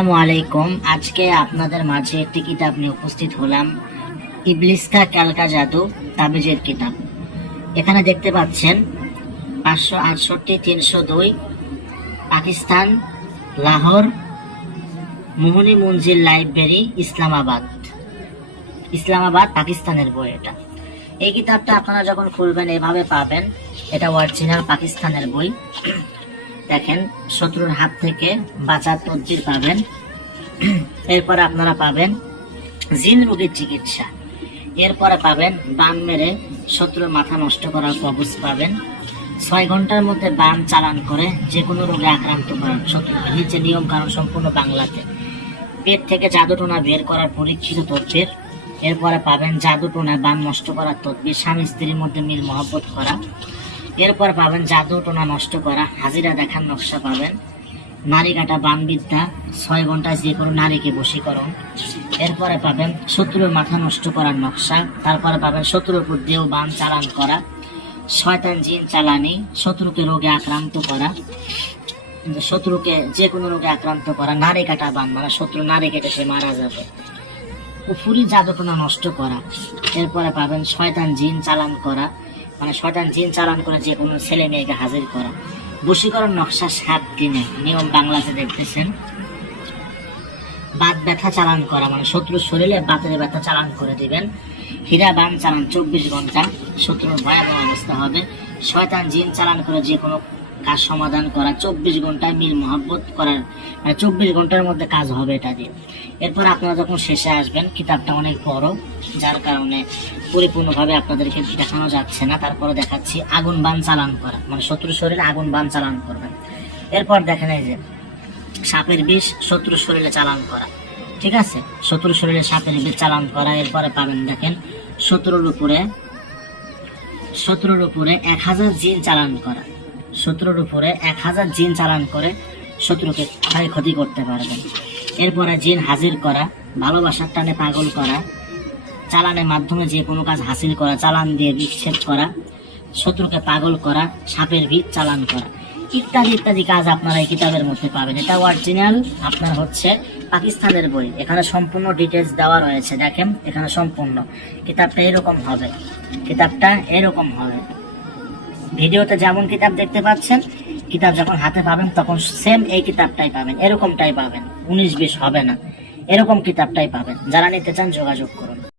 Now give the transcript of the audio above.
আসসালামু আলাইকুম। আজকে আপনাদের মাঝে একটি কিতাব নিয়ে উপস্থিত হলাম, ইবলিস কা ক্যালকা জাদু তাবিজের কিতাব। এখানে দেখতে পাচ্ছেন 568-302 পাকিস্তান, লাহোর, মোহনী মঞ্জিল লাইব্রেরি, ইসলামাবাদ পাকিস্তানের বই এটা। এই কিতাবটা আপনারা যখন খুলবেন এভাবে পাবেন, এটা অরিজিনাল পাকিস্তানের বই। দেখেন, শত্রুর হাত থেকে বাঁচার তদবির পাবেন। এরপরে আপনারা পাবেন জিন রোগের চিকিৎসা। এরপরে পাবেন বান মেরে শত্রুর মাথা নষ্ট করার কবজ পাবেন। 6 ঘন্টার মধ্যে বান চালান করে যে কোনো রোগে আক্রান্ত করার শত্রুকে। নিচে নিয়ম কারণ সম্পূর্ণ বাংলাতে। পেট থেকে জাদুটোনা বের করার পরীক্ষিত তদবির। এরপরে পাবেন জাদুটোনা বান নষ্ট করার তদবির, স্বামী স্ত্রীর মধ্যে মিল মহব্বত করা। এরপর পাবেন জাদু টোনা নষ্ট করা, হাজিরা দেখার নকশা পাবেন। নারী কাটা বান বিদ্যা, 6 ঘন্টায় যে কোনো নারীকে বশীকরণ। এরপরে পাবেন শত্রুর মাথা নষ্ট করার নকশা। তারপরে পাবেন শত্রুর উপর দেও বান চালান করা, শয়তান জিন চালানি, শত্রুকে রোগে আক্রান্ত করা, শত্রুকে যে কোনো রোগে আক্রান্ত করা, নারী কাটা বান মানে শত্রু নারী কেটে সে মারা যাবে, পুফুরি জাদু টোনা নষ্ট করা। এরপরে পাবেন শয়তান জিন চালান করা, মানে শয়তান জিন চালান করে যে কোনো ছেলে মেয়েকে হাজির করা। বশীকরণ নকশা 7 দিনে, নিয়ম বাংলাতে দেখতেছেন। বাত ব্যথা চালান করা, মানে শত্রুর শরীরে বাতের ব্যথা চালান করে দিবেন। হীরা বান চালান 24 ঘন্টা, শত্রুর ভয়াবহ অবস্থা হবে। শয়তান জিন চালান করে যে কোনো কাজ সমাধান করা, 24 ঘন্টায় মিল মহব্বত করার, মানে 24 ঘন্টার মধ্যে কাজ হবে এটা দিয়ে। এরপর আপনারা যখন শেষে আসবেন, কিতাবটা অনেক বড় যার কারণে পরিপূর্ণভাবে আপনাদেরকে দেখানো যাচ্ছে না, তারপরে দেখাচ্ছি আগুন বান চালান করা, মানে শত্রুর শরীরে আগুন বান চালান করবেন। এরপর দেখেন এই যে সাপের বিষ শত্রুর শরীরে চালান করা, ঠিক আছে, শত্রুর শরীরে সাপের বিষ চালান করা। এরপরে পাবেন দেখেন শত্রুর উপরে 1000 জিন চালান করা, শত্রুর উপরে 1000 জিন চালান করে শত্রুকে ক্ষয়ক্ষতি করতে পারবেন। এরপরে জিন হাজির করা, ভালোবাসার টানে পাগল করা, চালানের মাধ্যমে যে কোনো কাজ হাসিল করা, চালান দিয়ে বিচ্ছেদ করা, শত্রুকে পাগল করা, সাপের ভিত চালান করা, ইত্যাদি ইত্যাদি কাজ আপনারা এই কিতাবের মধ্যে পাবেন। এটা অরিজিনাল আপনার হচ্ছে পাকিস্তানের বই। এখানে সম্পূর্ণ ডিটেলস দেওয়া রয়েছে। দেখেন এখানে সম্পূর্ণ কিতাবটা এরকম হবে। ভিডিওতে যেমন কিতাব দেখতে পাচ্ছেন, কিতাব যখন হাতে পাবেন তখন সেম এই কিতাবটাই পাবেন, এরকমটাই পাবেন, 19-20 হবে না, এরকম কিতাবটাই পাবেন। যারা নিতে চান যোগাযোগ করুন।